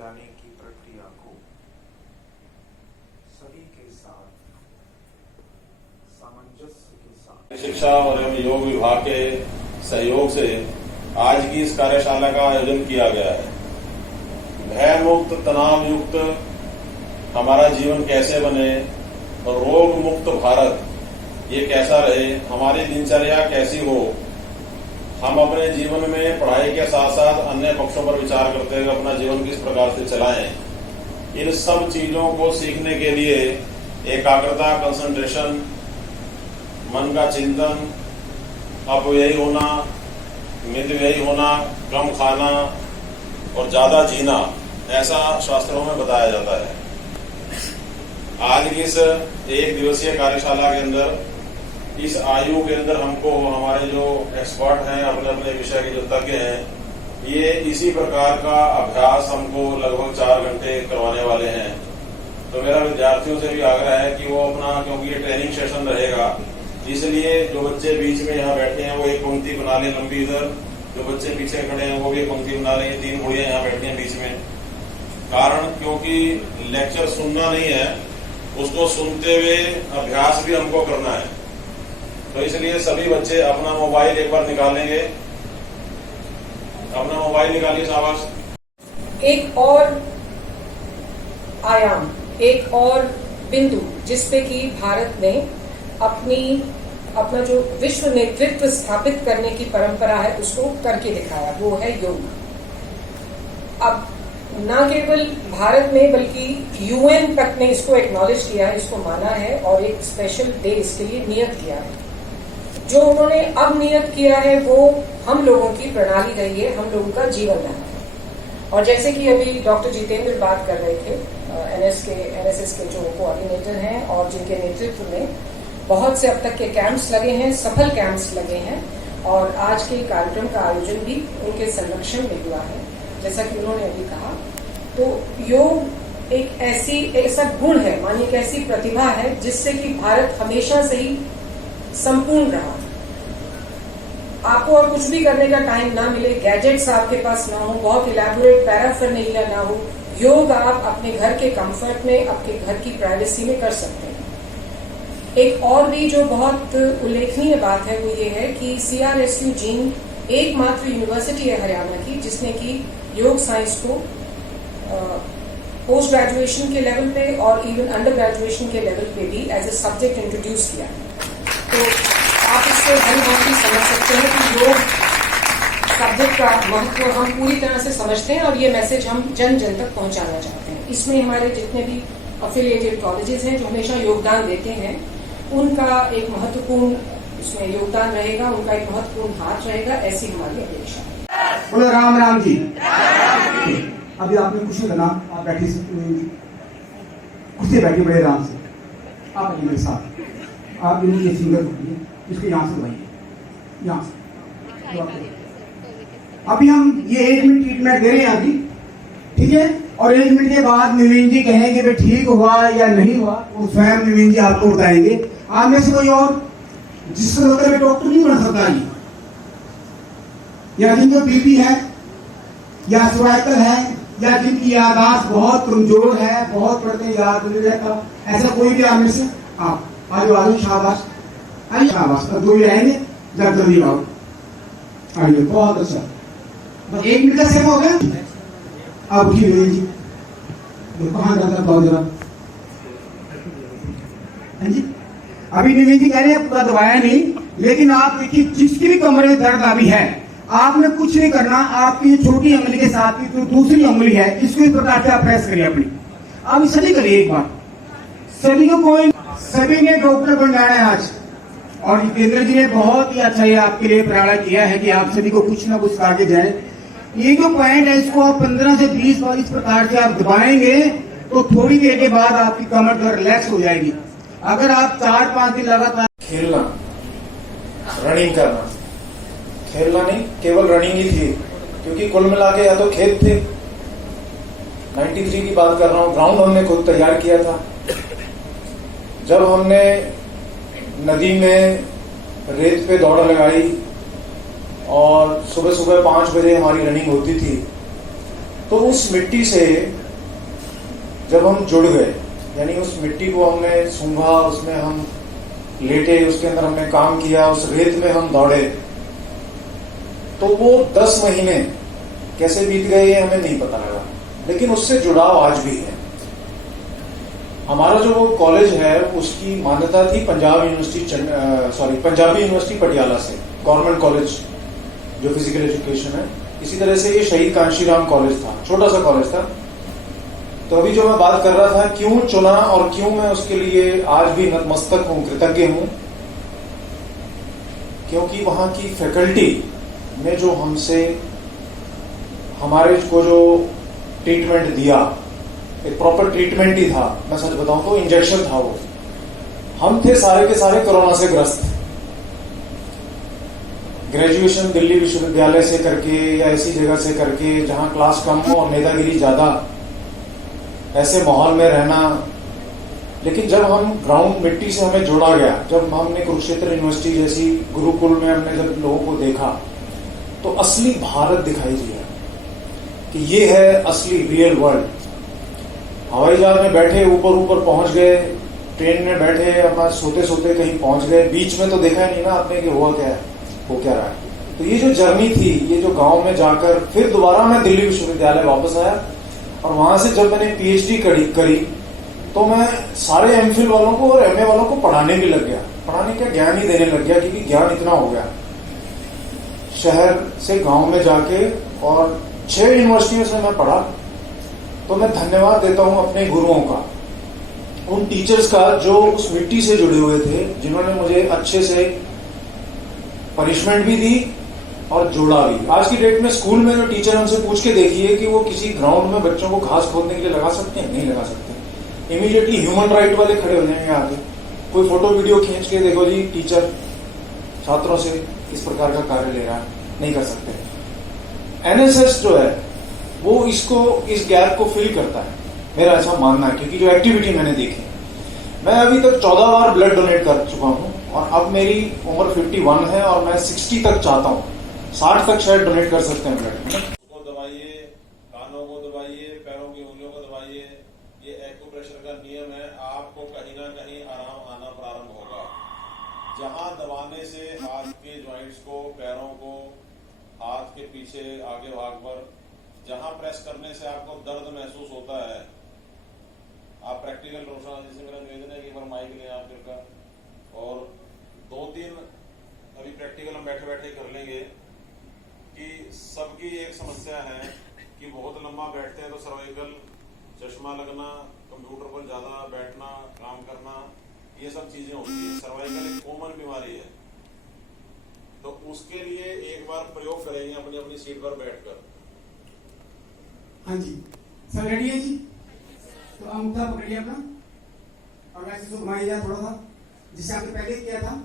जाने की प्रक्रिया को सभी के साथ सामंजस्य के साथ शिक्षा और योग विभाग के सहयोग से आज की इस कार्यशाला का आयोजन किया गया है। भय मुक्त, तनाव युक्त हमारा जीवन कैसे बने और रोग मुक्त भारत ये कैसा रहे, हमारी दिनचर्या कैसी हो, हम अपने जीवन में पढ़ाई के साथ साथ अन्य पक्षों पर विचार करते हुए अपना जीवन किस प्रकार से चलाएं, इन सब चीजों को सीखने के लिए एकाग्रता, कंसंट्रेशन, मन का चिंतन, अपव्ययी होना, मितव्ययी होना, कम खाना और ज्यादा जीना, ऐसा शास्त्रों में बताया जाता है। आज की इस एक दिवसीय कार्यशाला के अंदर, इस आयु के अंदर हमको हमारे जो एक्सपर्ट हैं, अपने अपने विषय के जो तज्ञ हैं, ये इसी प्रकार का अभ्यास हमको लगभग 4 घंटे करवाने वाले हैं। तो मेरा विद्यार्थियों से भी आग्रह है कि वो अपना, क्योंकि ये ट्रेनिंग सेशन रहेगा, इसलिए जो बच्चे बीच में यहाँ बैठे हैं वो एक पंक्ति बना लें लंबी इधर, जो बच्चे पीछे खड़े हैं वो भी एक पंक्ति बना लें, 3 बुढ़ियां यहाँ बैठी हैं बीच में। कारण क्योंकि लेक्चर सुनना नहीं है, उसको सुनते हुए अभ्यास भी हमको करना है। तो इसलिए सभी बच्चे अपना मोबाइल एक बार निकालेंगे, अपना मोबाइल निकालिए शाबाश। एक और आयाम, एक और बिंदु जिसपे कि भारत ने अपना जो विश्व नेतृत्व स्थापित करने की परंपरा है उसको करके दिखाया, वो है योग। अब न केवल भारत में बल्कि यूएन तक ने इसको एक्नॉलेज किया है, इसको माना है और एक स्पेशल डे इसके लिए नियत किया है। जो उन्होंने अब नियत किया है वो हम लोगों की प्रणाली रही है, हम लोगों का जीवन रहा है। और जैसे कि अभी डॉक्टर जितेंद्र बात कर रहे थे, एनएसएस के जो कोऑर्डिनेटर हैं और जिनके नेतृत्व में बहुत से अब तक के कैंप्स लगे हैं, सफल कैंप्स लगे हैं, और आज के कार्यक्रम का आयोजन भी उनके संरक्षण में हुआ है, जैसा कि उन्होंने अभी कहा। तो योग एक ऐसा गुण है, मानिए एक ऐसी प्रतिभा है जिससे कि भारत हमेशा से ही संपूर्ण रहा। आपको और कुछ भी करने का टाइम ना मिले, गैजेट्स आपके पास ना हो, बहुत इलैबोरेट पैराफर्नेलिया ना हो, योग आप अपने घर के कंफर्ट में, अपने घर की प्राइवेसी में कर सकते हैं। एक और भी जो बहुत उल्लेखनीय बात है वो ये है कि CRSU जींद एकमात्र यूनिवर्सिटी है हरियाणा की जिसने की योग साइंस को पोस्ट ग्रेजुएशन के लेवल पे और इवन अंडर ग्रेजुएशन के लेवल पे भी एज ए सब्जेक्ट इंट्रोड्यूस किया है। तो आप इससे भली भांति समझ सकते हैं कि योग सब्जेक्ट का महत्व हम पूरी तरह से समझते हैं और ये मैसेज हम जन जन तक पहुंचाना चाहते हैं। इसमें हमारे जितने भी अफिलिएटेड कॉलेजेस हैं जो हमेशा योगदान देते हैं, उनका एक महत्वपूर्ण इसमें योगदान रहेगा, उनका एक महत्वपूर्ण हाथ रहेगा, ऐसी हमारी अपेक्षा है। बोलो राम राम जी। अभी आपने कुछ नहीं करना, आप बैठी कुछ बैठिए बड़े आराम से। आप मेरे साथ, आप ये फिंगर पकड़िए, इसको यहाँ से दबाइए, यहाँ से। अभी हम ये 1 मिनट ट्रीटमेंट दे रहे हैं अभी, ठीक है। और 1 मिनट के बाद नवीन जी कहेंगे भाई ठीक हुआ या नहीं हुआ, वो स्वयं नवीन जी आपको बताएंगे। आप में से कोई और जिससे होकर डॉक्टर नहीं बन सकता ये, या जिनको बीपी है या सर्वाइकल है या जिनकी याददाश्त बहुत कमजोर है, बहुत पढ़ते याद नहीं रहता, ऐसा कोई भी आप में से, आप आज आगे शाबाश, आइए शाबाश। अब 2 ही रहेंगे, जब जल्दी आओ, आइए। बहुत अच्छा, बस 1 मिनट का सेवा हो गया। आप उठिए जी, कहाँ जाता बहुत जरा। हाँ जी, अभी नवीन जी कह रहे हैं पूरा दबाया नहीं, लेकिन आप देखिए जिसकी भी कमरे में दर्द अभी है, आपने कुछ नहीं करना, आपकी छोटी उंगली के साथ की जो दूसरी उंगली है इसको इस प्रकार से आप प्रेस करिए अपनी। आप सभी करिए एक बार, सभी को कोई, सभी ने डॉक्टर बन जाना है आज। और जितेंद्र जी ने बहुत ही अच्छा ये आपके लिए प्रेरणा किया है कि आप सभी को कुछ ना कुछ आगे जाए। ये जो पॉइंट है इसको आप 15 से 20 बार इस प्रकार से आप दबाएंगे तो थोड़ी देर के बाद आपकी कमर जो रिलैक्स हो जाएगी। अगर आप 4-5 दिन लगातार खेलना, रनिंग करना, खेलना नहीं केवल रनिंग ही थी, क्योंकि कुल मिला के या तो खेत थे, 93 की बात कर रहा हूं, ग्राउंड हमने खुद तैयार किया था। जब हमने नदी में रेत पे दौड़ लगाई और सुबह सुबह 5 बजे हमारी रनिंग होती थी, तो उस मिट्टी से जब हम जुड़ गए, यानी उस मिट्टी को हमने सूंघा, उसमें हम लेटे, उसके अंदर हमने काम किया, उस रेत में हम दौड़े, तो वो 10 महीने कैसे बीत गए ये हमें नहीं पता लगा, लेकिन उससे जुड़ाव आज भी है। हमारा जो वो कॉलेज है उसकी मान्यता थी पंजाबी यूनिवर्सिटी पटियाला से, गवर्नमेंट कॉलेज जो फिजिकल एजुकेशन है। इसी तरह से ये शहीद कांशीराम कॉलेज था, छोटा सा कॉलेज था। तो अभी जो मैं बात कर रहा था क्यों चुना और क्यों मैं उसके लिए आज भी नतमस्तक हूं, कृतज्ञ हूं, क्योंकि वहां की फैकल्टी ने जो हमसे हमारे को जो ट्रीटमेंट दिया, एक प्रॉपर ट्रीटमेंट ही था। मैं सच बताऊं तो इंजेक्शन था वो। हम थे सारे के सारे कोरोना से ग्रस्त, ग्रेजुएशन दिल्ली विश्वविद्यालय से करके या ऐसी जगह से करके जहां क्लास कम हो और नेतागिरी ज्यादा, ऐसे माहौल में रहना। लेकिन जब हम ग्राउंड मिट्टी से हमें जोड़ा गया, जब हमने कुरुक्षेत्र यूनिवर्सिटी जैसी गुरुकुल में हमने जब लोगों को देखा, तो असली भारत दिखाई दिया कि ये है असली रियल वर्ल्ड। हवाई जहाज में बैठे ऊपर पहुंच गए, ट्रेन में बैठे अपना सोते सोते कहीं पहुंच गए, बीच में तो देखा ही नहीं ना आपने कि हुआ क्या है, हो क्या रहा है। तो ये जो जर्नी थी, ये जो गांव में जाकर फिर दोबारा मैं दिल्ली विश्वविद्यालय वापस आया, और वहां से जब मैंने पीएचडी करी तो मैं सारे एमफिल वालों को और एमए वालों को पढ़ाने भी लग गया, पढ़ाने का ज्ञान ही देने लग गया, क्योंकि ज्ञान इतना हो गया। शहर से गांव में जाके और 6 यूनिवर्सिटियों से मैं पढ़ा। तो मैं धन्यवाद देता हूं अपने गुरुओं का, उन टीचर्स का जो उस मिट्टी से जुड़े हुए थे, जिन्होंने मुझे अच्छे से पनिशमेंट भी दी और जोड़ा भी। आज की डेट में स्कूल में जो टीचर हमसे पूछ के देखिए कि वो किसी ग्राउंड में बच्चों को घास खोदने के लिए लगा सकते हैं, नहीं लगा सकते। इमीडिएटली ह्यूमन राइट वाले खड़े हो जाएंगे आगे, कोई फोटो वीडियो खींच के देखो जी टीचर छात्रों से इस प्रकार का कार्य ले रहा है, नहीं कर सकते। एनएसएस जो है वो इस गैप को फिल करता है, मेरा ऐसा मानना है, क्योंकि जो एक्टिविटी मैंने देखी, मैं अभी तक 14 बार ब्लड डोनेट कर चुका हूं, और अब मेरी उम्र 51 है और मैं 60 तक चाहता हूं, 60 तक शायद डोनेट कर सकते हैं ब्लड। उसको दबाइए, कानों को दबाइए, पैरों की उंगलियों को दबाइए, ये एक्यूप्रेशर का नियम है। आपको कहीं ना कहीं आराम आना प्रारंभ होगा। जहां दबाने से हाथ के ज्वाइंट्स को, पैरों को, हाथ के पीछे आगे भाग पर जहां प्रेस करने से आपको दर्द महसूस होता है, आप प्रैक्टिकल रोशना जी से मेरा निवेदन है कि एक बार माइक लें आप फिर का, और 2-3 अभी प्रैक्टिकल हम बैठे बैठे कर लेंगे। कि सबकी एक समस्या है कि बहुत लंबा बैठते हैं तो सर्वाइकल, चश्मा लगना, कंप्यूटर पर ज्यादा बैठना, काम करना, ये सब चीजें होती है। सर्वाइकल एक कॉमन बीमारी है, तो उसके लिए एक बार प्रयोग करेंगे अपनी अपनी सीट पर बैठकर। हाँ जी सर, रेडी है जी? तो अंगूठा पकड़िए अपना और वैसे तो घुमाइए थोड़ा सा, जिसे आपने पहले किया था।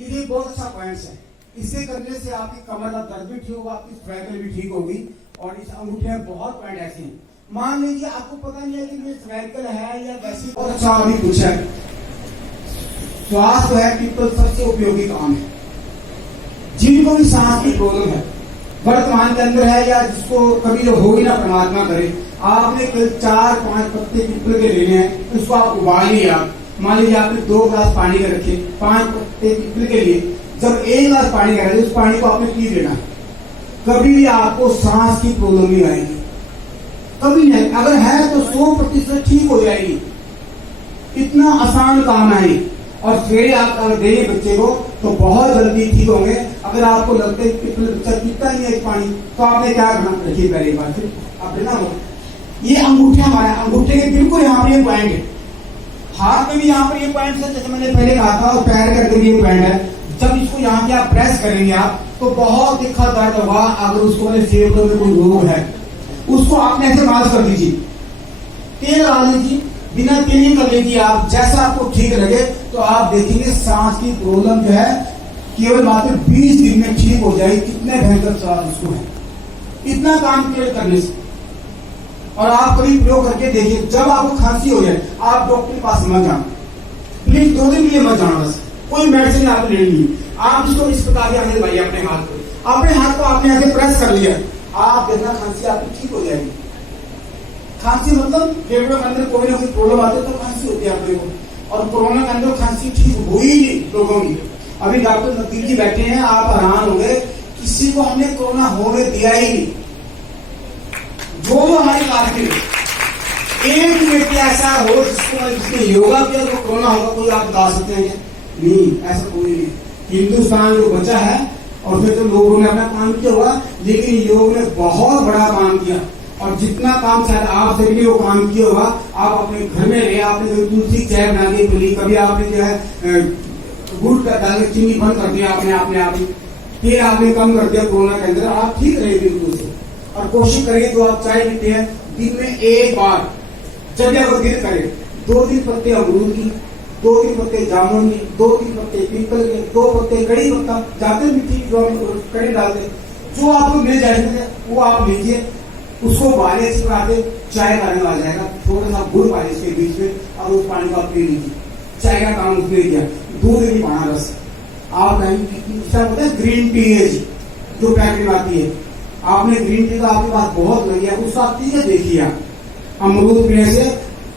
ये बहुत अच्छा पॉइंट है, इसे करने से आपकी कमर का दर्द भी ठीक होगा, आपकी सर्वाइकल भी ठीक होगी। और इस अंगूठे में बहुत पॉइंट ऐसे हैं, मान लीजिए आपको पता नहीं है कि ये सर्वाइकल है या वैसे। बहुत अच्छा अभी पूछा है, स्वास्थ्य है पीपल सबसे उपयोगी काम है। जिनको भी सांस की प्रॉब्लम है वर्तमान के अंदर है, या जिसको कभी जो होगी ना परमात्मा करे, आपने कल 4-5 पत्ते पीपल के लेने हैं, उसको आप उबाल लिया। मान लीजिए आपने 2 गिलास पानी के रखे, 5 पत्ते पीपल के लिए, जब 1 गिलास पानी का रहे उस पानी को आपने पी लेना। कभी भी आपको सांस की प्रॉब्लम नहीं आएगी, कभी नहीं। अगर है तो 100% ठीक हो जाएगी। इतना आसान काम है। और सवेरे आप अगर देंगे बच्चे को तो बहुत जल्दी ठीक होंगे। अगर आपको लगता है कि बच्चा पीता नहीं है पानी, तो आपने क्या करना, रखिए पहले एक बार से आप लेना हो। ये अंगूठे हमारे, अंगूठे के बिल्कुल यहाँ पर ये पॉइंट है, हाथ में भी यहाँ पर ये पॉइंट है, जैसे मैंने पहले कहा था, और पैर के अंदर भी ये पॉइंट है। जब इसको यहाँ पे आप प्रेस करेंगे आप, तो बहुत तीखा दर्द होगा। अगर उसको फेफड़ों में कोई रोग है, उसको आपने ऐसे मालिश कर दीजिए, तेल लगा लीजिए, बिना तेल कर लीजिए आप, जैसा आपको ठीक लगे। तो आप देखेंगे सांस की प्रॉब्लम जो है केवल मात्र 20 दिन में ठीक हो जाएगी। कितने भयंकर स्वाद उसको है, इतना काम केवल करने से। और आप कभी प्रयोग करके देखिए, जब आपको खांसी हो जाए आप डॉक्टर के पास मत जाना, प्लीज 2 दिन के लिए मत जाना, बस कोई मेडिसिन आपको लेनी है। आप इसको इस प्रकार से आगे दबाइए अपने हाथ को, अपने हाथ को आपने ऐसे प्रेस कर लिया, आप देखना खांसी आपकी ठीक हो जाएगी। खांसी मतलब फेफड़ों के अंदर कोई ना कोई प्रॉब्लम आती है तो खांसी होती है अपने को, और कोरोना के अंदर खांसी ठीक हुई ही नहीं लोगों की। अभी डॉक्टर नकीब जी बैठे हैं, आप हैरान हो गए, किसी को हमने कोरोना होने दिया ही नहीं। जो हमारी पार्टी एक व्यक्ति ऐसा हो जिसने योगा किया तो कोरोना होगा, कोई आप बता सकते हैं क्या? नहीं, ऐसा कोई नहीं। हिंदुस्तान जो बचा है और फिर तो लोगों ने अपना काम किया होगा, लेकिन योग ने बहुत बड़ा काम किया, और जितना काम शायद आप सभी ने वो काम किया होगा। आप अपने घर में रहे, आपने कोई तुलसी चाय बना दी पली, कभी आपने जो है गुड़ का डाल चीनी बंद कर दिया आपने आप ही, फिर आपने कम कर दिया कोरोना के अंदर, आप ठीक रहे बिल्कुल से। और कोशिश करिए जो आप चाय पीते हैं दिन में एक बार, जब आप दिन करें 2-3 पत्ते अमरूद की, 2-3 पत्ते जामुन की, 2-3 पत्ते पीपल के, 2 पत्ते कड़ी पत्ता, जाते मिट्टी जो हम कड़ी डालते, जो आपको मिल जाएगा वो आप लीजिए, उसको बाले से बनाते चाय का रंग आ जाएगा, थोड़ा सा गुड़ पाए इसके बीच में, और उस पानी को आप पी लीजिए। चाय का काम उसने किया, दूध नहीं पाना रस। आप होता है ग्रीन टी है जी, जो पैकेट में आती है, आपने ग्रीन टी का आपके पास बहुत लग गया, उसको आप पी के देखिए, अमरूद पीने से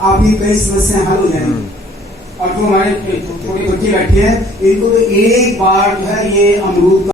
आपकी कई समस्याएं हल हो जाएंगी। और जो हमारे छोटे बच्चे बैठे हैं, इनको तो एक बार जो है ये अमरूद